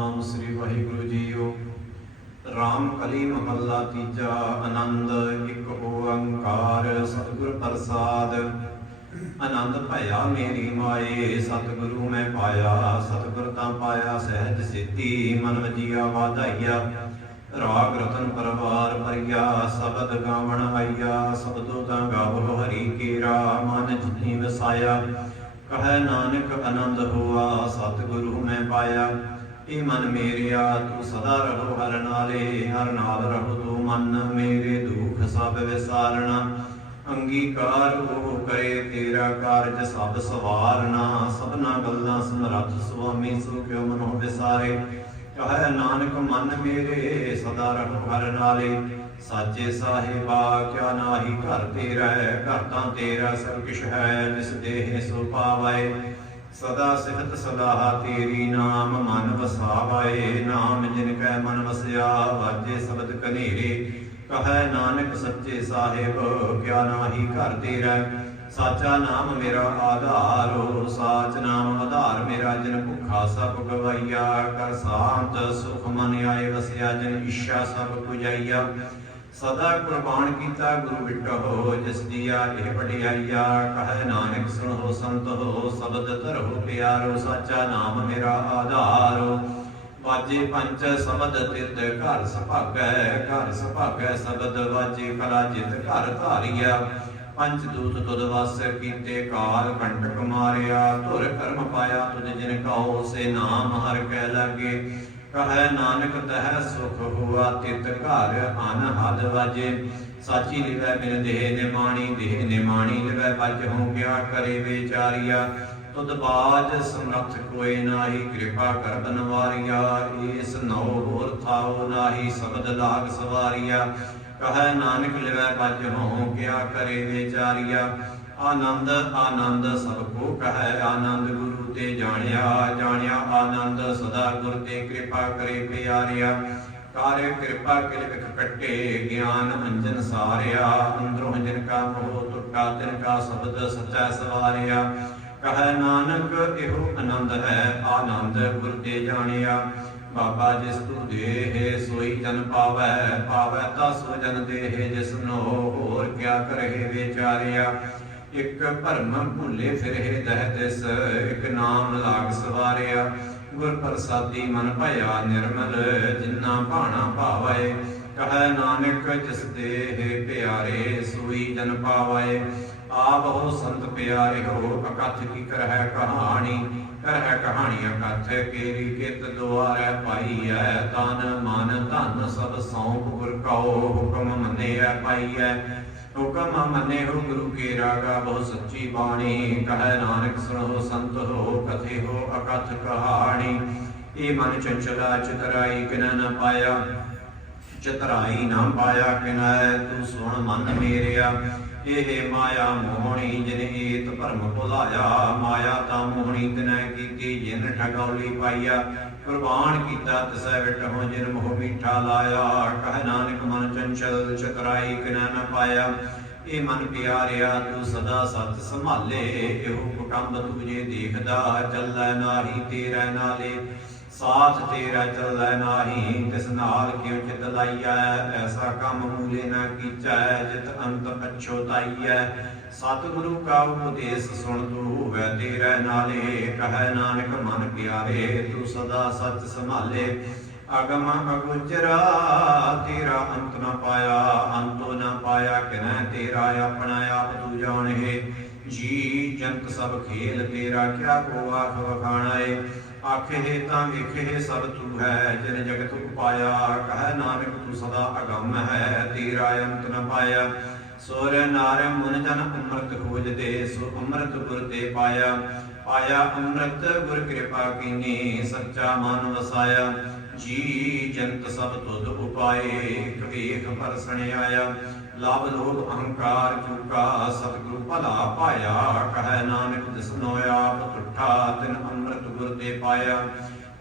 ਨਾਮ ਸ੍ਰੀ ਵਾਹਿਗੁਰੂ ਜੀਓ। ਰਾਮ ਕਲੀ ਮਹੱਲਾ ਤੀਜਾ ਆਨੰਦ, ਇੱਕ ਓੰਕਾਰ ਸਤਿਗੁਰ ਪ੍ਰਸਾਦ। ਆਨੰਦ ਭਇਆ ਮੇਰੀ ਮਾਏ, ਸਤਿਗੁਰੂ ਮੈਂ ਪਾਇਆ। ਸਤਿਗੁਰ ਤਾਂ ਪਾਇਆ, ਸਹਿਜ ਸਿੱਧੀ ਮਨ ਵਜੀਆ ਵਾਧਾਈਆ। ਰਾਗ ਰਤਨ ਪਰਵਾਰ ਭਰੀਆ, ਸ਼ਬਦ ਗਾਵਣ ਆਈਆ। ਸਬਦੋ ਤਾਂ ਗਾਵੋ ਹਰੀ ਕੇਰਾ, ਮਨ ਜਿਨੀ ਵਸਾਇਆ। ਕਹੈ ਨਾਨਕ ਆਨੰਦ ਹੋਆ, ਸਤਿਗੁਰੂ ਮੈਂ ਪਾਇਆ। ਇਹ ਮਨ ਮੇਰਿਆ ਤੂੰ ਸਦਾ ਰਹੋ ਹਰ ਨਾਲੇ ਹਰ ਨਾਲ ਰਹੋ ਤੂੰ ਮਨ ਮੇਰੇ ਦੁਖ ਸਭ ਵਿਸਾਰਣਾ ਅੰਗੀਕਾਰ ਉਹ ਕਰੇ ਤੇਰਾ ਕਾਰਜ ਸਭ ਸਵਾਰਨਾ। ਸਭਨਾ ਗੱਲਾਂ ਸਮਰੱਥ ਸੁਆਮੀ ਸੋ ਕਿਉ ਮਨੋ ਵਿਸਾਰੇ। ਕਹੈ ਨਾਨਕ ਮਨ ਮੇਰੇ ਸਦਾ ਰਹੋ ਹਰ ਨਾਲੇ। ਸਾਚੇ ਸਾਹਿਬਾ ਕਿਆ ਨਾਹੀ ਘਰ ਤੇਰਾ ਹੈ, ਘਰ ਤਾਂ ਤੇਰਾ ਸਭ ਕਿਛ ਹੈ ਜਿਸ ਦੇਹ ਸੋ ਪਾਵੈ ਸਦਾ ਸਿਫਤ ਸਲਾਹ ਤੇਰੀ ਨਾਮ ਮਨ ਵਸਾਵੈ ਨਾਮ ਜਿਨ ਕੈ ਮਨ ਵਸਿਆ, ਵਾਜੇ ਸ਼ਬਦ ਕਨੇਰੇ। ਕਹੈ ਨਾਨਕ ਸੱਚੇ ਸਾਹਿਬ, ਕਿਆ ਨਾਹੀ ਘਰ ਤੇਰਾ? ਸਾਚਾ ਨਾਮ ਮੇਰਾ ਆਧਾਰੋ ਸਾਚ ਨਾਮ ਆਧਾਰ ਮੇਰਾ, ਜਿਨ ਭੁਖਾ ਸਭ ਗਵਾਈਆ। ਕਰ ਸਾਂਤ ਸੁਖ ਮਨ ਆਏ ਵਸਿਆ, ਜਿਨ ਇੱਛਾ ਸਭ ਪੁਜਾਈਆ। ਸਦਾ ਕੁਰਬਾਨ ਕੀਤਾ ਗੁਰੂ ਵਿਟੋ ਜਿਸ ਦੀਆ ਇਹ ਵਡਿਆਈਆ, ਕਹੈ ਨਾਨਕ ਸੁਣੋ ਸੰਤ ਹੋ ਸ਼ਬਦ ਧਰੋ ਪਿਆਰੋ, ਸਾਚਾ ਨਾਮ ਮੇਰਾ ਆਧਾਰੋ। ਵਾਜੇ ਪੰਜ ਸ਼ਬਦ ਤਿਤ ਘਰ ਸੁਭਾਗੈ ਘਰ ਸੁਭਾਗੈ, ਸ਼ਬਦ ਵਾਜੇ ਕਲਾ ਜਿਤ ਘਰ ਧਾਰਿਆ। ਪੰਜ ਦੂਤ ਤੁਧ ਵਸ ਕੀਤੇ ਕਾਲ ਕੰਟਕ ਮਾਰਿਆ ਧੁਰ ਕਰਮ ਪਾਇਆ ਤੁਧ ਜਿਨ ਕਹੋ ਸੇ ਨਾਮ ਹਰ ਕੈ ਲਾਗੇ। ਕਹੈ ਨਾਨਕ ਤਹਿ ਸੁਖ ਹੁਆ, ਤਿਤ ਘਰ ਅਨ ਹਦ ਵਾਜੇ। ਸਾਚੀ ਲਿਵੈ ਮਿਲ ਦੇਹ ਨਿਮਾਣੀ ਦੇਹ ਨਿਮਾਣੀ ਲਿਵੈ ਵੱਜ ਹੋ ਗਿਆ ਕਰੇ ਵਿਚਾਰੀਆ। ਤੁਧ ਬਾਜ ਸਮਰਥ ਕੋਇ ਨਾਹੀ, ਕਿਰਪਾ ਕਰ ਬਨਵਾਰੀਆ। ਏਸ ਨਉ ਹੋਰ ਥਾਉ ਨਾਹੀ, ਸ਼ਬਦ ਲਾਗ ਸਵਾਰੀਆ। ਕਹੈ ਨਾਨਕ ਲਿਵੈ ਵੱਜ ਹੋ ਗਿਆ ਕਰੇ ਵਿਚਾਰੀਆ। ਆਨੰਦ ਆਨੰਦ ਸਭ ਕੋ ਕਹੈ, ਆਨੰਦ ਗੁਰੂ ਤੇ ਜਾਣਿਆ ਜਾਣਿਆ ਆਨੰਦ, ਸਦਾ ਗੁਰ ਤੇ ਕਿਰਪਾ ਕਰੇ ਪਿਆਰਿਆ। ਕਾਰੇ ਕਿਰਪਾ ਕਿਲ ਵਿਖ ਕੱਟੇ, ਗਿਆਨ ਅੰਜਨ ਸਾਰਿਆ। ਅੰਦਰੋਂ ਜਿਨ ਕਾ ਮੋਹ ਟੁੱਟਾ, ਤਿਨ ਕਾ ਸ਼ਬਦ ਸਚਾ ਸਵਾਰਿਆ। ਕਹੈ ਨਾਨਕ, ਇਹੋ ਆਨੰਦ ਹੈ, ਆਨੰਦ ਗੁਰ ਤੇ ਜਾਣਿਆ। ਬਾਬਾ ਜਿਸ ਤੂੰ ਦੇਹ, ਸੋਈ ਜਨ ਪਾਵੈ। ਪਾਵੈ ਤਾ ਸੋ ਜਨ ਦੇਹ, ਜਿਸ ਨੋ ਹੋਰ ਕਿਆ ਕਰਹਿ ਵਿਚਾਰਿਆ। ਇਕ ਭਰਮ ਭੁੱਲੇ ਫਿਰੇ ਦਹਿ ਤਿਸ, ਇਕ ਨਾਮ ਲਾਗ ਸਵਾਰਿਆ। ਗੁਰ ਪ੍ਰਸਾਦੀ ਮਨ ਭਇਆ ਨਿਰਮਲ, ਜਿਨਾ ਭਾਣਾ ਭਾਵੈ, ਕਹੈ ਨਾਨਕ ਜਿਸ ਦੇਹ ਪਿਆਰੇ, ਸੋਈ ਜਨ ਪਾਵੈ। ਆਪ ਹੋ ਸੰਤ ਪਿਆਰੇ ਹੋ, ਅਕਥ ਕੀ ਕਰਹਿ ਕਹਾਣੀ ਕਰਹਿ ਕਹਾਣੀ ਅਕਥ, ਕੇਰੀ ਕਿਤ ਦੁਆਰੈ ਪਾਈਐ, ਤਨ ਮਨ ਧਨ ਸਭ ਸੌਂਪ ਗੁਰ ਕਉ ਹੁਕਮ ਮੰਨਿਐ ਪਾਈਐ। ਹੁਕਮ ਮੰਨੇ ਹੋ ਗੁਰੂ ਕੀ ਰਾਗਾ, ਬਹੁ ਸੱਚੀ ਬਾਣੀ। ਕਹੈ ਨਾਨਕ ਸੁਣੋ ਸੰਤ ਹੋ, ਕਥੇ ਹੋ ਅਕਥ ਕਹਾਣੀ। ਇਹ ਮਨ ਚੰਚਲਾ ਚਤਰਾਈ ਕਿਨ ਨ ਪਾਇਆ। ਚਤਰਾਈ ਨਾ ਪਾਇਆ ਕਿਨੈ, ਤੂੰ ਸੁਣ ਮਨ ਮੇਰਿਆ। ਇਹ ਮਾਇਆ ਮੋਹਣੀ ਜਿਨ ਏਤ ਭਰਮ ਭੁਲਾਇਆ, ਮਾਇਆ ਤਾਂ ਮੋਹਣੀ ਤਿਨੈ ਕੀਤੀ, ਜਿਨ ਠਗੌਲੀ ਪਾਈਆ। ਕੁਰਬਾਨ ਕੀਤਾ ਤਿਸੈ ਵਿਟਹੁ, ਜਿਨ ਮੋਹ ਮੀਠਾ ਲਾਇਆ। ਕਹ ਨਾਨਕ ਮਨ ਚੰਚਲ, ਚਤਰਾਈ ਕਿਨੈ ਨ ਪਾਇਆ। ਇਹ ਮਨ ਪਿਆਰਿਆ, ਤੂੰ ਸਦਾ ਸਤ ਸੰਭਾਲੇ। ਇਹੋ ਕੁਟੰਬ ਤੁਝੇ ਦੇਖਦਾ, ਚੱਲੈ ਨਾਹੀ, ਤੇਰਾ ਨਾਲੇ। ਸਾਥ ਤੇਰਾ ਚੱਲੈ ਨਾਹੀ, ਤਿਸ ਨਾਲ ਕਿਉ ਚਿਤ ਲਾਈਐ? ਐਸਾ ਕੰਮ ਮੂਲੇ ਨਾ ਕੀਚੈ, ਜਿਤ ਅੰਤ ਪਛੋਤਾਈਐ ਸਤਿਗੁਰੂ ਕਾ ਉਪਦੇਸ਼ ਸੁਣ ਤੂੰ ਹੋਵੇ ਤੇਰਾ ਨਾਲੇ, ਕਹੈ ਨਾਨਕ ਮਨ ਪਿਆਰੇ, ਤੂੰ ਸਦਾ ਸੱਚ ਸੰਭਾਲੇ। ਅਗਮ ਅਗੋਚਰਾ, ਤੇਰਾ ਅੰਤ ਨਾ ਪਾਇਆ, ਅੰਤੋ ਨਾ ਪਾਇਆ ਕਿਨੈ? ਤੇਰਾ ਆਪਣਾ ਆਪ ਤੂੰ ਜਾਣਹਿ ਜੀ ਜੰਤ ਸਭ ਖੇਲ, ਤੇਰਾ ਕਿਆ ਕੋ ਆਖ ਵਖਾਣਾ ਏ ਆਖੇ ਤਾਂ ਵੇਖੇ ਸਭ ਤੂੰ ਹੈ, ਜਿਨ ਜਗਤ ਉਪਾਇਆ, ਕਹੈ ਨਾਨਕ ਤੂੰ ਸਦਾ ਅਗੰਮ ਹੈ, ਤੇਰਾ ਅੰਤ ਨ ਪਾਇਆ। ਸੋਰ ਨਾਰ ਮੁਨ ਜਨ ਅੰਮ੍ਰਿਤ ਖੋਜਦੇ ਸੋ ਅੰਮ੍ਰਿਤ ਗੁਰ ਤੇ ਪਾਇਆ। ਪਾਇਆ ਅੰਮ੍ਰਿਤ, ਗੁਰ ਕਿਰਪਾ ਕੀਨੀ, ਸੱਚਾ ਮਨ ਵਸਾਇਆ। ਜੀ ਜੰਤ ਸਭ ਤੁਧ ਉਪਾਏ ਕਵੇਖ ਪਰਸਣ ਆਇਆ। ਲਾਭ ਲੋਭ ਅਹੰਕਾਰ ਚੁਕਾ ਸਤਿਗੁਰੂ ਭਲਾ ਪਾਇਆ? ਕਹੈ ਨਾਨਕ ਜਿਸਨੋ ਆਪ ਤੁਠਾ, ਤਿਨ ਅੰਮ੍ਰਿਤ ਗੁਰ ਤੇ ਪਾਇਆ।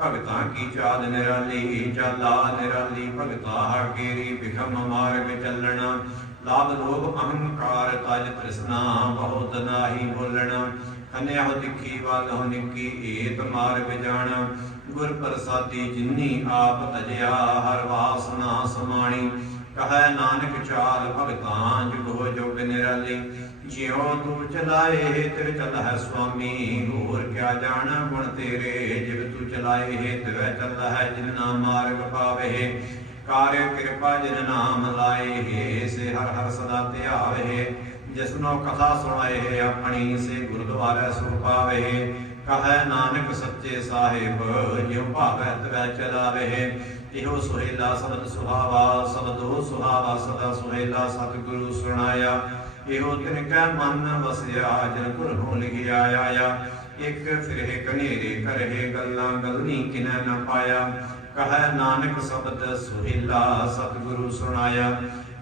ਭਗਤਾਂ ਕੀ ਚਾਲ ਨਿਰਾਲੀ, ਚਾਲਾ ਨਿਰਾਲੀ, ਭਗਤਾ ਕੇਰੀ ਬਿਖਮ ਮਾਰਗ ਚੱਲਣਾ। ਲਾਭ ਲੋਭ ਅਹੰਕਾਰ ਤਜ ਤ੍ਰਿਸ਼ਨਾ, ਬਹੁਤ ਨਾਹੀ ਬੋਲਣਾ। ਖੰਨਿਆ ਹੋ ਤਿੱਖੀ, ਵਾਲ ਹੋ ਨਿੱਕੀ ਏਤ ਮਾਰਗ ਜਾਣਾ। ਗੁਰ ਪ੍ਰਸਾਦੀ ਜਿਨੀ ਆਪ ਤਜਿਆ, ਹਰ ਵਾਸਨਾ ਸਮਾਣੀ। ਕਹੈ ਨਾਨਕ ਚਾਲ ਭਗਤਾਂ ਜੁਗੋ ਜੁਗ ਨਿਰਾਲੀ। ਜਿਉ ਤੂੰ ਚਲਾਏ, ਤਿਵ ਚਲਹਿ ਸੁਆਮੀ, ਹੋਰ ਕਿਆ ਜਾਣ ਗੁਣ ਤੇਰੇ। ਜਿਵ ਤੂੰ ਚਲਾਏ, ਤਿਵ ਚਲਹਿ, ਜਿਨ ਨਾਮ ਮਾਰਗ ਪਾਵੇ। ਕਾਰਿ ਕਿਰਪਾ ਜਿਨ ਨਾਮ ਲਾਏ ਹੈ ਸੇ ਹਰ ਹਰ ਸਦਾ ਧਿਆਵੇ। ਜਿਸਨੋ ਕਥਾ ਸੁਣਾਏ, ਆਪਣੀ ਸੇ ਗੁਰਦੁਆਰੇ ਸੁਖ ਪਾਵੇ। ਕਹੈ ਨਾਨਕ ਸੱਚੇ ਸਾਹਿਬ, ਜਿਉ ਭਾਵੈ ਤਵੈ ਚਲਾਵੇ। ਇਹੋ ਸੁਹੇਲਾ ਸਬਦ ਸੁਹਾਵਾ, ਸਬਦੋ ਸੁਹਾਵਾ ਸਦਾ ਸੁਹੇਲਾ ਸਤਿਗੁਰੂ ਸੁਣਾਇਆ। ਇਹੋ ਤਿਨ ਕੈ ਮਨ ਵਸਿਆ, ਜਨ ਗੁਰ ਹੋ ਲਿਖਿਆ ਆਇਆ। ਇੱਕ ਫਿਰੇ ਕਨੇਰੇ ਕਰਹਿ ਗੱਲਾਂ ਗਲਨੀ ਕਿਨੈ ਨ ਪਾਇਆ। ਕਹੈ ਨਾਨਕ ਸ਼ਬਦ ਸੁਹੇਲਾ ਸਤਿਗੁਰੂ ਸੁਣਾਇਆ।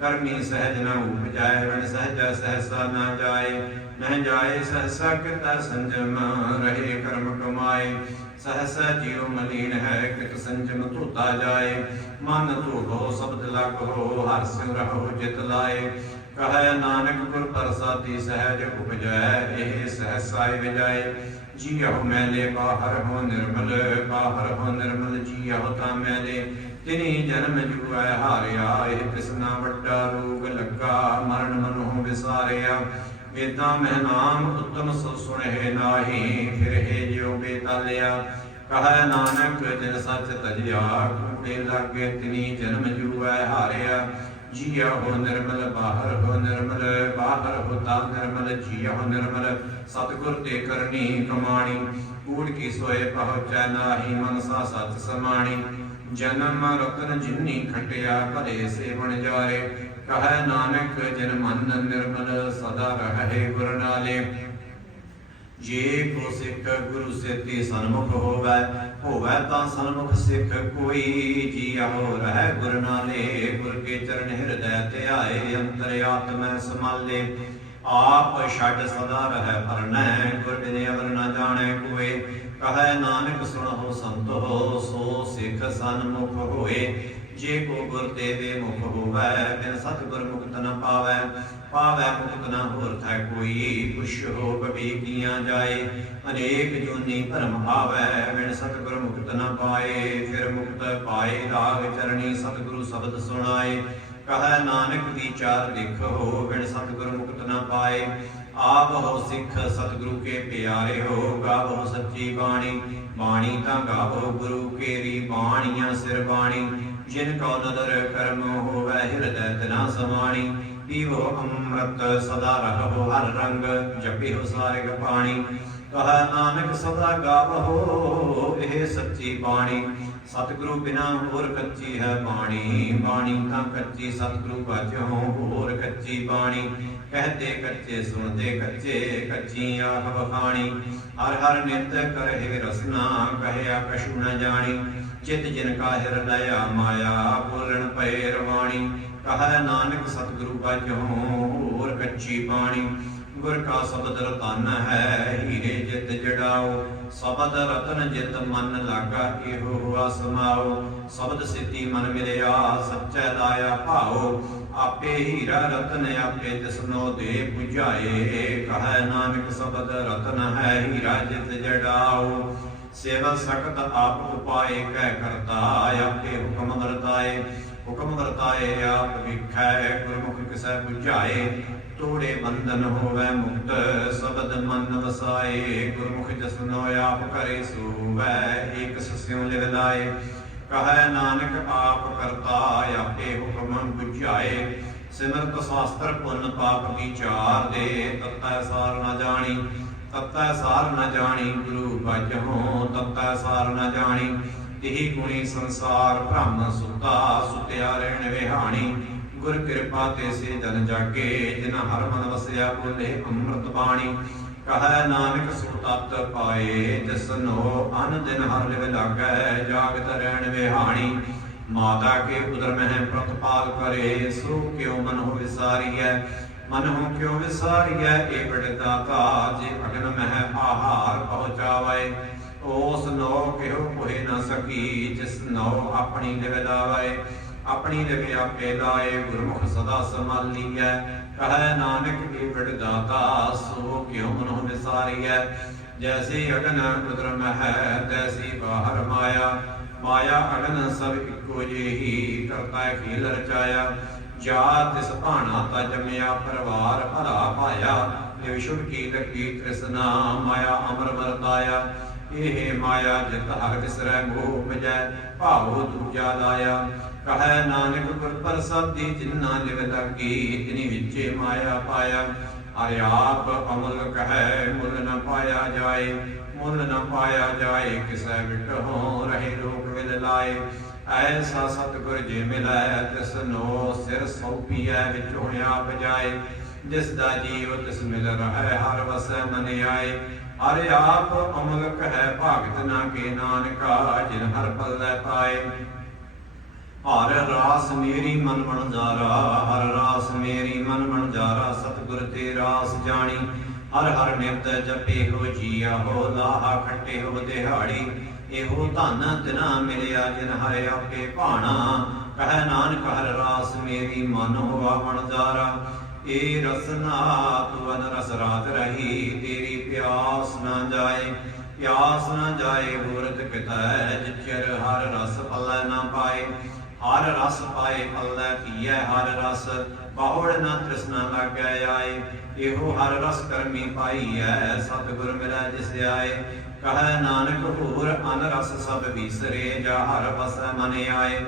ਕਰਮੀ ਸਹਿਜ ਨ ਉਪਜਾਏ ਵਣ ਸਹਿਜ ਸਹਸਾ ਨਾ ਜਾਏ। ਨਹਿ ਜਾਏ ਸਹਸਾ ਕਿਤਾ ਸੰਜਮ, ਰਹੇ ਕਰਮ ਕਮਾਏ। ਸਹਸਾ ਜੀਉ ਮਲੀਨ ਹੈ ਕਿਤ ਸੰਜਮ ਧੋਤਾ ਜਾਏ। ਮਨ ਧੋਲੋ ਸ਼ਬਦ ਲਗੋ, ਹਰ ਸਿਉ ਰਹੋ ਜਿਤ ਲਾਏ। ਕਹੈ ਨਾਨਕ, ਗੁਰ ਪ੍ਰਸਾਦੀ ਸਹਿਜ ਉਪਜੈ, ਇਹ ਸਹਸਾਇ ਵਿਜਾਏ ਜੀਉ ਮੈਲੇ, ਬਾਹਰ ਹੋ ਨਿਰਮਲ, ਬਾਹਰ ਹੋ ਨਿਰਮਲ ਜੀਉ ਤਾਂ ਮੈਲੇ। ਤਿਨੀ ਜਨਮ ਜੁਐ ਹਾਰਿਆ, ਇਹ ਕਿਸਨਾ ਵੱਡਾ ਰੋਗ ਲੱਗਾ, ਮਰਨ ਮਨੋਂ ਵਿਸਾਰਿਆ। ਵੇਦਾਂ ਮਹਿ ਨਾਮ ਉਤਮ ਸੁ ਸੁਣਹਿ ਨਾਹੀ, ਫਿਰ ਹੈ ਜਿਉ ਬੇਤਾਲਿਆ। ਕਹੈ ਨਾਨਕ ਜਿਨ ਸੱਚ ਤਜਿਆ ਕੂੜੇ ਲਾਗੇ ਤਿਨੀ ਜਨਮ ਜੁਐ ਹਾਰਿਆ। ਜੀਆ ਹੋ ਨਿਰਮਲ, ਬਾਹਰ ਹੋ ਨਿਰਮਲ, ਬਾਹਰ ਹੋ ਤਾ ਨਿਰਮਲ, ਜੀਆ ਹੋ ਨਿਰਮਲ। ਸਤਿਗੁਰ ਤੇ ਕਰਨੀ ਕਮਾਣੀ, ਕੂੜ ਕੀ ਸੋਏ ਪਹੁੰਚੈ ਨਾਹੀ, ਮਨਸਾ ਸਤ ਸਮਾਣੀ। ਜਨਮ ਰਤਨ ਜਿਨੀ ਖਟਿਆ ਭਲੇ ਸੇ ਜਾਰੇ ਕਹੈ ਨਾਨਕ ਜਨ ਮਨ ਨਿਰਮਲ ਸਦਾ ਰਹੇ ਗੁਰ ਨਾਲੇ। ਜੇ ਕੋ ਸਿੱਖ ਗੁਰੂ ਸੇਤੀ ਸਨਮੁਖ ਹੋਵੈ ਹੋਵੈ ਤਾਂ ਸਨਮੁਖ ਸਿੱਖ ਕੋਈ ਜੀਉ ਰਹਿ ਗੁਰ ਨਾਲੇ। ਗੁਰ ਕੇ ਚਰਨ ਹਿਰਦੈ ਧਿਆਏ ਅੰਤਰ ਆਤਮੈ ਸਮਾਲੇ ਆਪ ਛੱਡ ਸਦਾ ਰਹਿ ਪਰਨੈ, ਗੁਰ ਬਿਨੇ ਅਵਰ ਨ ਜਾਣੈ ਕੋਏ। ਕਹੈ ਨਾਨਕ ਸੁਣੋ ਸੰਤੋ, ਸੋ ਸਿੱਖ ਸਨਮੁਖ ਹੋਏ। ਜੇ ਕੋ ਗੁਰ ਦੇਵੇ ਮੁਖ ਹੋਵੈ, ਬਿਨ ਸਤਿਗੁਰ ਮੁਕਤ ਨ ਪਾਵੈ। ਪਾਵੈ ਮੁਕਤ ਨ ਹੋਰ ਥੈ ਕੋਈ ਪੁਸ਼ ਹੋ ਬੀਕੀਆਂ ਜਾਏ। ਅਨੇਕ ਜੋਨੀ ਭਰਮ ਆਵੈ ਬਿਨ ਸਤਿਗੁਰ ਮੁਕਤ ਨ ਪਾਏ। ਫਿਰ ਮੁਕਤ ਪਾਏ ਰਾਗ ਚਰਣੀ ਸਤਿਗੁਰੂ ਸ਼ਬਦ ਸੁਣਾਏ। ਕਹੈ ਨਾਨਕ ਵਿਚਾਰ ਦੇਖੋ, ਬਿਨ ਸਤਿਗੁਰ ਮੁਕਤ ਨ ਪਾਏ। ਆਪ ਹੋ ਸਿੱਖ ਸਤਿਗੁਰੂ ਕੇ ਪਿਆਰੇ ਹੋ, ਗਾਵੋ ਸੱਚੀ ਬਾਣੀ। ਬਾਣੀ ਤਾਂ ਗਾਵੋ ਗੁਰੂ ਕੇਰੀ, ਬਾਣੀਆਂ ਸਿਰ ਬਾਣੀ। ਜਿਨ ਕਉ ਨਦਰ ਕਰਮ ਹੋਵੈ, ਹਿਰਦੈ ਤਨਾ ਸਮਾਣੀ। ਪੀਵੋ ਅੰਮ੍ਰਿਤ, ਸਦਾ ਰਹੋ ਹਰ ਰੰਗ, ਜਪਿਓ ਸਾਰਿਗ ਪਾਣੀ। ਕਹੈ ਨਾਨਕ, ਸਦਾ ਗਾਵੋ, ਇਹ ਸੱਚੀ ਬਾਣੀ। ਸਤਿਗੁਰੂ ਬਿਨਾ ਹੋਰ ਕੱਚੀ ਹੈ ਬਾਣੀ। ਬਾਣੀ ਤਾਂ ਕੱਚੀ, ਸਤਿਗੁਰੂ ਬਾਝੋਂ ਹੋਰ ਕੱਚੀ ਬਾਣੀ। ਕਹਤੇ ਕੱਚੇ, ਸੁਣਦੇ ਕੱਚੇ ਕੱਚੀ ਆਖ ਬਖਾਣੀ ਹਰ ਹਰ ਨਿਤ ਕਰਹਿ ਰਸਨਾ, ਕਹਿਆ ਕਛੂ ਨ ਜਾਣੀ। ਚਿਤ ਜਿਨ ਕਾ ਹਿਰਦਇਆ ਮਾਇਆ, ਬੋਲਣ ਪਏ ਰਵਾਣੀ। ਕਹੈ ਨਾਨਕ, ਸਤਿਗੁਰੂ ਬਾਝੋਂ ਹੋਰ ਕੱਚੀ ਬਾਣੀ। ਗੁਰ ਕਾ ਸ਼ਬਦ ਰਤਨ ਹੈ, ਹੀਰੇ ਜਿਤ ਜੜਾਓ ਸ਼ਬਦ ਰਤਨ ਜਿਤ ਮਨ ਲਾਗਾ, ਇਹੋ ਹੁਆ ਸ਼ਬਦ ਸਿੱਧੀ ਮਨ ਮਿਲਿਆ, ਸੱਚੈ ਲਾਇਆ ਭਾਓ। ਆਪੇ ਹੀਰਾ ਰਤਨ ਆਪੇ ਤਿਸਨੋ ਦੇ 부ਝਾਏ ਕਹੈ ਨਾਨਕ ਸ਼ਬਦ ਰਤਨ ਹੈ, ਹੀਰਾ ਜਿਤ ਜੜਾਓ। ਸੇਵਾ ਸਕਤ ਆਪ ਉਪਾਏ, ਕਹਿ ਕਰਤਾ ਆਪੇ ਹੁਕਮ ਵਰਤਾਏ। ਹੁਕਮ ਵਰਤਾਏ, ਆਪ ਵਿਖੈ, ਗੁਰਮੁਖ ਕਿਸੈ 부ਝਾਏ ਤੋੜੇ ਬੰਧਨ ਹੋਵੇ ਮੁਕਤ ਸਬਦ ਮਨ ਵਸਾਏ ਗੁਰਮੁਖ ਜਸਨੋ ਆਪ ਕਰੇ ਸੂਵੈ ਏਕ ਸਸਿਉ ਲਿਵ ਲਾਏ ਕਹੈ ਨਾਨਕ ਆਪ ਕਰਤਾ ਆਪੇ ਹੁਕਮ 부ਝਾਏ ਸਿਮਰਤ ਸ਼ਾਸਤਰ ਪੁੰਨ ਪਾਪ ਵਿਚਾਰ ਦੇ ਤਤੈ ਸਾਰ ਨ ਜਾਣੀ ਤਤੈ ਸਾਰ ਨ ਜਾਣੀ ਗੁਰੂ ਬਜਹੋ ਤਤੈ ਸਾਰ ਨ ਜਾਣੀ ਤਿਹੀ ਗੁਣੀ ਸੰਸਾਰ ਭ੍ਰਮ ਸੁਤਾ ਸੁਤਿਆ ਰਹਿਣ ਵਿਹਾਣੀ ਗੁਰ ਕਿਰਪਾ ਤੇ ਸੇ ਜਨ ਜਾਗੇ ਜਿਨ ਹਰ ਮਨ ਵਸਿਆ ਬੋਲੇ ਅੰਮ੍ਰਿਤ ਬਾਣੀ ਕਹੈ ਨਾਨਕ ਸੋ ਤਤ ਪਾਏ, ਜਿਸਨੋ ਅਨ ਦਿਨ ਹਰ ਲਿਵ ਲਾਗੈ, ਜਾਗਤ ਰਹਿਣ ਵਿਹਾਣੀ। ਮਾਤਾ ਕੇ ਉਦਰ ਮਹਿ ਪ੍ਰਤਪਾਲ ਕਰੇ, ਸੋ ਕਿਉ ਮਨ ਹੋ ਵਿਸਾਰੀਐ? ਮਨ ਹੋ ਕਿਉ ਵਿਸਾਰੀਐ ਏ ਬੜ ਦਾਤਾ ਜੇ ਅਗਨ ਮਹਿ ਆਹਾਰ ਪਹੁੰਚਾਵੇ ਉਸ ਨੋ ਕਿਹੋ ਕੋਹਿ ਨਾ ਸਕੀ, ਜਿਸ ਨੋ ਆਪਣੀ ਲਿਵ ਲਾਵੇ ਆਪਣੀ ਲਗਿਆ ਆਪੇ ਲਾਏ ਗੁਰਮੁਖ ਸਦਾ ਸੰਭਾਲੀਐ। ਕਹੈ ਨਾਨਕ ਏ ਬੜ ਸੋ ਕਿਉ ਮਨੋ ਵਿਸਾਰੀਐ ਜੈਸੀ ਅਗਨ ਉਦਰ ਹੈ ਤੈਸੀ ਬਾਹਰ ਮਾਇਆ। ਮਾਇਆ ਅਗਨ ਸਭ ਇੱਕੋ ਜਿਹੀ, ਕਰਤਾ ਖੇਲ ਰਚਾਇਆ। ਜਾ ਤਿਸ ਭਾਣਾ ਤਾ ਜਮਿਆ ਪਰਵਾਰ ਭਰਾ ਭਾਇਆ। ਨਿਵਸ਼ੁਰ ਕੀ ਲੱਗੀ ਤ੍ਰਿਸ਼ਨਾ, ਮਾਇਆ ਅਮਰ ਵਰਤਾਇਆ। ਇਹ ਮਾਇਆ ਜਿਤ ਹਰ ਵਿਸਰੈ ਮੋਹ ਭਜੈ ਭਾਵੋ ਦੂਜਾ ਲਾਇਆ। ਕਹੈ ਨਾਨਕ ਗੁਰ ਪ੍ਰਸਾਦੀ, ਜਿਨ੍ਹਾਂ ਲਿਵ ਲੱਗੀ ਤਿਨੀ ਵਿੱਚੇ ਮਾਇਆ ਪਾਇਆ। ਹਰਿ ਆਪ ਅਮਲ ਕਹੈ, ਮੁੱਲ ਨ ਪਾਇਆ ਜਾਏ, ਮੁੱਲ ਨ ਪਾਇਆ ਜਾਏ, ਕਿਸੈ ਵਿਟਹੁ ਰਹੇ ਲੋਕ ਵਿਲ ਲਾਏ। ਐਸਾ ਸਤਿਗੁਰ ਜੇ ਮਿਲੈ, ਤਿਸ ਨੋ ਸਿਰ ਸੌਪੀਐ, ਵਿੱਚ ਹੋਇਆ ਬਜਾਏ ਜਿਸ ਦਾ ਜੀਵ ਤਿਸ ਮਿਲ ਰਹੈ, ਹਰ ਵਸੈ ਮਨ ਆਏ। ਹਰਿ ਆਪ ਅਮਲ ਕਹੈ, ਭਾਗਤ ਨਾ ਕੇ ਨਾਨਕਾ, ਜਿਨ ਹਰ ਪੱਲੇ ਪਾਏ। ਹਰ ਰਾਸ ਮੇਰੀ ਮਨ ਮਨ ਜਾਰਾ, ਹਰ ਰਾਸ ਮੇਰੀ ਮਨ ਮਨ ਜਾਰਾ, ਸਤਿਗੁਰ ਤੇ ਰਾਸ ਜਾਣੀ। ਹਰ ਹਰ ਨਿਤ ਜਪੇ ਹੋ ਜੀਆ, ਹੋ ਲਾਹਾ ਖੱਟੇ ਹੋ ਦਿਹਾੜੀ। ਇਹੋ ਧਨ ਤਿਨਾ ਮਿਲਿਆ ਜਿਨ ਹਰਿ ਆਪੇ ਭਾਣਾ। ਕਹੈ ਨਾਨਕ, ਹਰ ਰਾਸ ਮੇਰੀ ਮਨ ਹੋਵਾ ਮਨ ਜਾਰਾ। ਏ ਰਸਨਾ ਤੁਵਨ ਰਸ ਰਾਤ ਰਹੀ, ਤੇਰੀ ਪਿਆਸ ਨਾ ਜਾਏ। ਪਿਆਸ ਨਾ ਜਾਏ ਗੁਰਤ ਪਿਤਾ ਜਿਚਰ ਹਰ ਰਸ ਪੱਲੇ ਨਾ ਪਾਏ। ਹਰ ਰਸ ਪਾਏ ਪੱਲੇ ਪੀਐ ਹਰ ਰਸ ਬਾਹੜ ਨਾ ਤ੍ਰਿਸ਼ਨਾ ਲੱਗੈ ਆਏ। ਇਹੋ ਹਰ ਰਸ ਕਰਮੀ ਪਾਈਐ, ਸਤਿਗੁਰ ਮਿਲੈ ਜਿਸ ਆਏ। ਕਹੈ ਨਾਨਕ ਹੋਰ ਅਨ ਰਸ ਸਭ ਵਿਸਰੇ, ਜਾ ਹਰ ਬਸ ਮਨ ਆਏ।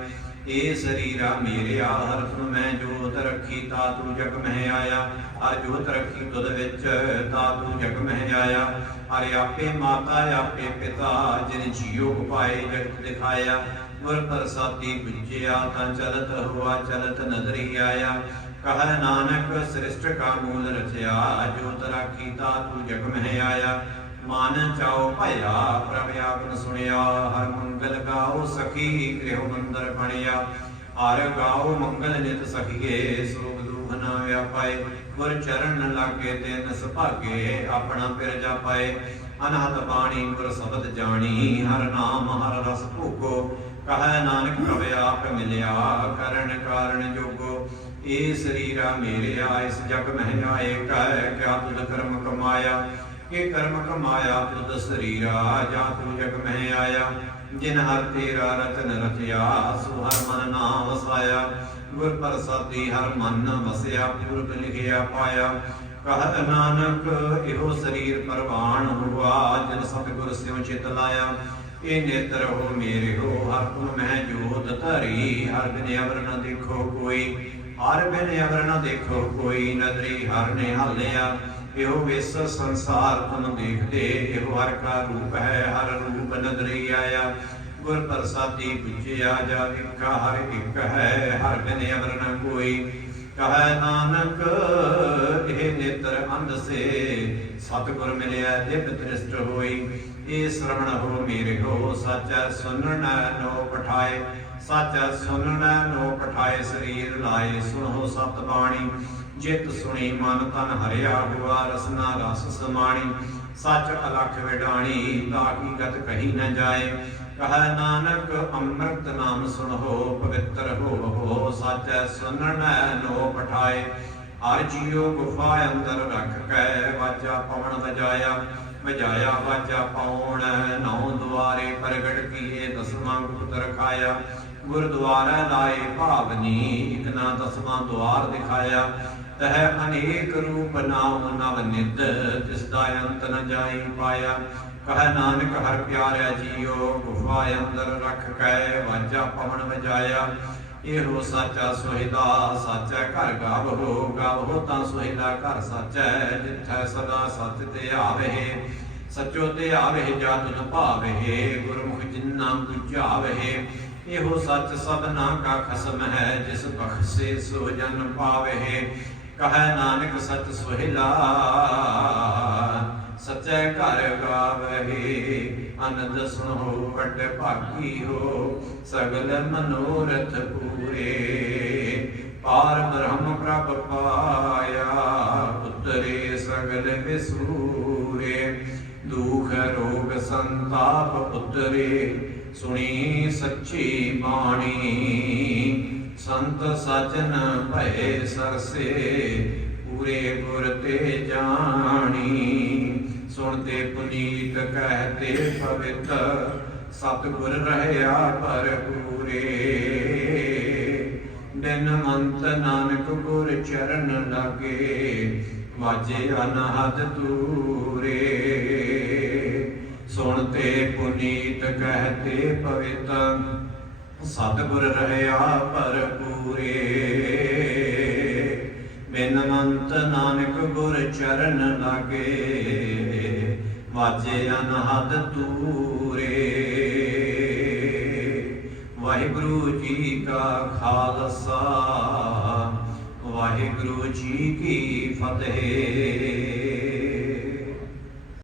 ਏ ਸਰੀਰਾ ਮੇਰਿਆ, ਹਰ ਤੁਮ ਮੈਂ ਜੋਤ ਰੱਖੀ ਤਾ ਤੂੰ ਜਗ ਮਹਿ ਆਇਆ। ਹਰ ਜੋਤ ਰੱਖੀ ਤੁਧ ਵਿੱਚ ਤਾ ਤੂੰ ਜਗ ਮਹਿ ਆਇਆ। ਹਰ ਆਪੇ ਮਾਤਾ, ਆਪੇ ਪਿਤਾ, ਜਿਨ ਜੀਉ ਉਪਾਏ ਜਗਤ ਦਿਖਾਇਆ। ਗੁਰ ਪ੍ਰਸਾਦੀ ਬੁਝਿਆ ਤਾਂ ਚਲਤ ਹੁਆ ਚਲਤ ਨਦਰੀ ਆਇਆ। ਕਹੈ ਨਾਨਕ, ਸ੍ਰਿਸ਼ਟ ਕਾ ਮੂਲ ਰਚਿਆ ਜੋਤ ਰਾਖੀ ਤਾ ਤੂੰ ਜਗ ਮਹਿ ਆਇਆ। ਮਨ ਚਾਉ ਭਇਆ, ਪ੍ਰਭ ਆਪਨ ਸੁਣਿਆ। ਹਰ ਮੰਗਲ ਗਾਓ ਸਖੀ ਗ੍ਰਹਿ ਮੰਦਰ ਬਣਿਆ। ਹਰ ਗਾਉ ਮੰਗਲ ਨਿਤ ਸਖੀਏ ਸੁਖ ਦੁਖ ਨਾ ਵਿਆਪਾਏ। ਗੁਰ ਚਰਨ ਲਾਗੇ ਤਿਨ ਸੁਭਾਗੇ, ਆਪਣਾ ਪਿਰ ਜਾਪਾਏ। ਅਨਹਦ ਬਾਣੀ ਗੁਰ ਸ਼ਬਦ ਜਾਣੀ, ਹਰ ਨਾਮ ਹਰ ਰਸ ਭੋਗੋ। ਕਹੈ ਨਾਨਕ ਪ੍ਰਭ ਆਪ ਮਿਲਿਆ ਕਰਨ ਕਾਰਨ ਜੋਗੋ। ਏ ਸਰੀਰਾ ਮੇਰਿਆ ਇਸ ਜਗ ਮਹਿ ਆਏ ਕਿਆ ਤੁਧ ਕਰਮ ਕਮਾਇਆ। ਇਹ ਕਰਮ ਕਮਾਇਆ ਤੁਧ ਸਰੀਰਾ, ਜਾਂ ਤੂੰ ਜਗ ਮਹਿ ਆਇਆ ਜਿਨ ਹਰ ਤੇਰਾ ਰਤਨ ਰਚਿਆ, ਸੋ ਹਰ ਮਨ ਨਾਮ ਵਸਾਇਆ। ਗੁਰ ਪ੍ਰਸਾਦੀ ਹਰ ਮਨ ਵਸਿਆ ਪੁਰਬ ਲਿਖਿਆ ਪਾਇਆ। ਕਹਤ ਨਾਨਕ, ਇਹੋ ਸਰੀਰ ਪਰਵਾਨ ਹੁਆ, ਜਿਨ ਸਤਿਗੁਰ ਸਿਉ ਚਿਤ ਲਾਇਆ। ਇਹ ਨੇਤਰ ਹੋ ਮੇਰੇ ਹੋ ਹਰ ਤੁਮ ਮਹਿ ਜੋਤ ਧਰੀ। ਹਰ ਬਿਨ ਅਵਰ ਨ ਦੇਖੋ ਕੋਈ, ਹਰ ਬਿਨ ਅਵਰ ਨ ਦੇਖੋ ਕੋਈ ਨਦਰੀ, ਹਰ ਨੇ ਹਾਲਿਆ। ਇਹੋ ਵਿਸ ਸੰਸਾਰ ਤੁਮ ਦੇਖਦੇ, ਇਹੋ ਹਰ ਕਾ ਰੂਪ ਹੈ, ਹਰ ਰੂਪ ਨਦਰੀ ਆਇਆ। ਗੁਰ ਪ੍ਰਸਾਦੀ ਪੁੱਜਿਆ ਜਾ ਇੱਕਾ ਹਰ ਇੱਕ ਹੈ, ਹਰ ਬਿਨ ਅਵਰ ਨ ਕੋਈ। ਕਹੈ ਨਾਨਕ, ਇਹ ਨੇਤਰ ਅੰਧ ਸੇ। ਸਤਿਗੁਰ ਮਿਲਿਆ ਦਿਵ ਦ੍ਰਿਸ਼ਟ ਹੋਈ, ਇਹ ਸ਼ਰਵਣ ਹੋ ਮੇਰੇ ਹੋ। ਸੱਚਾ ਸੁਨਣ ਨੋ ਪਠਾਏ, ਸੱਚਾ ਸੁਨਣ ਨੋ ਪਠਾਏ, ਸਰੀਰ ਲਾਏ, ਸੁਣੋ ਸਤ ਬਾਣੀ। ਜਿਤ ਸੁਣੀ ਮਨ ਤਨ ਹਰਿਆ ਹੁਆ, ਰਸਨਾ ਰਸ ਸਮਾਣੀ। ਸੱਚ ਅਲਖ ਵਿਡਾਣੀ ਤਾਕੀ ਗਤ ਕਹੀ ਨਾ ਜਾਏ। ਕਹੈ ਨਾਨਕ ਅੰਮ੍ਰਿਤ ਨਾਮ ਸੁਣੋ, ਪਵਿੱਤਰ ਹੋ ਹੋ ਸੱਚੈ ਸੁਨਣ ਨੋ ਪਠਾਏ। ਹਰ ਜੀਉ ਗੁਫਾ ਅੰਦਰ ਰੱਖ ਕੈ ਵਾਜਾ ਪਵਨ ਵਜਾਇਆ ਵਜਾਇਆ ਵਾਜਾ ਪਾਉਣ ਨੌ ਦੁਆਰੇ ਪ੍ਰਗਟ ਕੀਏ, ਦਸਵਾਂ ਗੁਪਤ ਰਖਾਇਆ ਗੁਰਦੁਆਰਾ ਲਾਏ ਭਾਵਨੀ ਇਕ ਨਾ ਦਸਵਾਂ ਦੁਆਰ ਦਿਖਾਇਆ। ਤਹ ਅਨੇਕ ਰੂਪ ਨਾਮ ਨਵ ਨਿਤ ਤਿਸ ਦਾ ਅੰਤ ਨ ਜਾਈ ਪਾਇਆ। ਕਹੈ ਨਾਨਕ ਹਰ ਪਿਆਰਿਆ ਜੀਓ, ਗੁਫਾ ਅੰਦਰ ਰੱਖ ਕੈ, ਵਾਜਾ ਪਵਨ ਵਜਾਇਆ। ਇਹੋ ਸਾਚਾ ਸੁਹਿਦਾ, ਸਾਚਾ ਘਰ ਗਾਵੋ ਗਾਵੋ ਤਾਂ ਸੁਹਿਦਾ ਘਰ ਸਾਚਾ, ਜਿੱਥੈ ਸਦਾ ਸਤ ਤੇ ਆਵੇ ਸਚੋ ਤੇ ਆਵੇ ਜਾ ਤੁਨ ਭਾਵੇ ਗੁਰਮੁਖ ਜਿਨ੍ਹਾਂ 부ਝਾਵੇ ਇਹੋ ਸੱਚ ਸਭਨਾ ਕਾ ਖਸਮ ਹੈ, ਜਿਸ ਬਖਸ਼ੇ ਸੋ ਜਨ ਪਾਵੇ ਕਹੈ ਨਾਨਕ ਸਚ ਸੁਹਿਲਾ ਸਚੈ ਘਰ ਗਾਵਹਿ, ਅਨੰਦ ਸੁਣੋ ਵੱਡ ਭਾਗੀ ਹੋ, ਸਗਲ ਮਨੋਰਥ ਪੂਰੇ। ਪਾਰ ਬ੍ਰਹਮ ਪ੍ਰਭ ਪਾਇਆ, ਉਤਰੇ ਸਗਲ ਵਿਸੂਰੇ। ਦੁਖ ਰੋਗ ਸੰਤਾਪ ਉਤਰੇ, ਸੁਣੀ ਸੱਚੀ ਬਾਣੀ। ਸੰਤ ਸਜਨ ਭਏ ਸਰਸੇ, ਪੂਰੇ ਗੁਰ ਤੇ ਜਾਣੀ। ਸੁਣਤੇ ਪੁਨੀਤ ਕਹਤੇ ਪਵਿੱਤ, ਸਤਿਗੁਰ ਰਹਿਆ ਭਰਪੂਰੇ ਦਿਨ ਮੰਤ ਨਾਨਕ ਗੁਰ ਚਰਨ ਲਾਗੇ, ਵਾਜੇ ਅਨਹਦ ਤੂਰੇ। ਸੁਣਤੇ ਪੁਨੀਤ ਕਹਤੇ ਪਵਿੱਤ, ਸਤਿਗੁਰ ਰਹਿਆ ਬਿਨ ਮੰਤ ਨਾਨਕ ਗੁਰ ਚਰਨ ਲਾਗੇ ਵਾਜੇ ਅਨਹਦ ਤੂਰੇ। ਵਾਹਿਗੁਰੂ ਜੀ ਕਾ ਖਾਲਸਾ ਵਾਹਿਗੁਰੂ ਜੀ ਕੀ ਫਤਿਹ।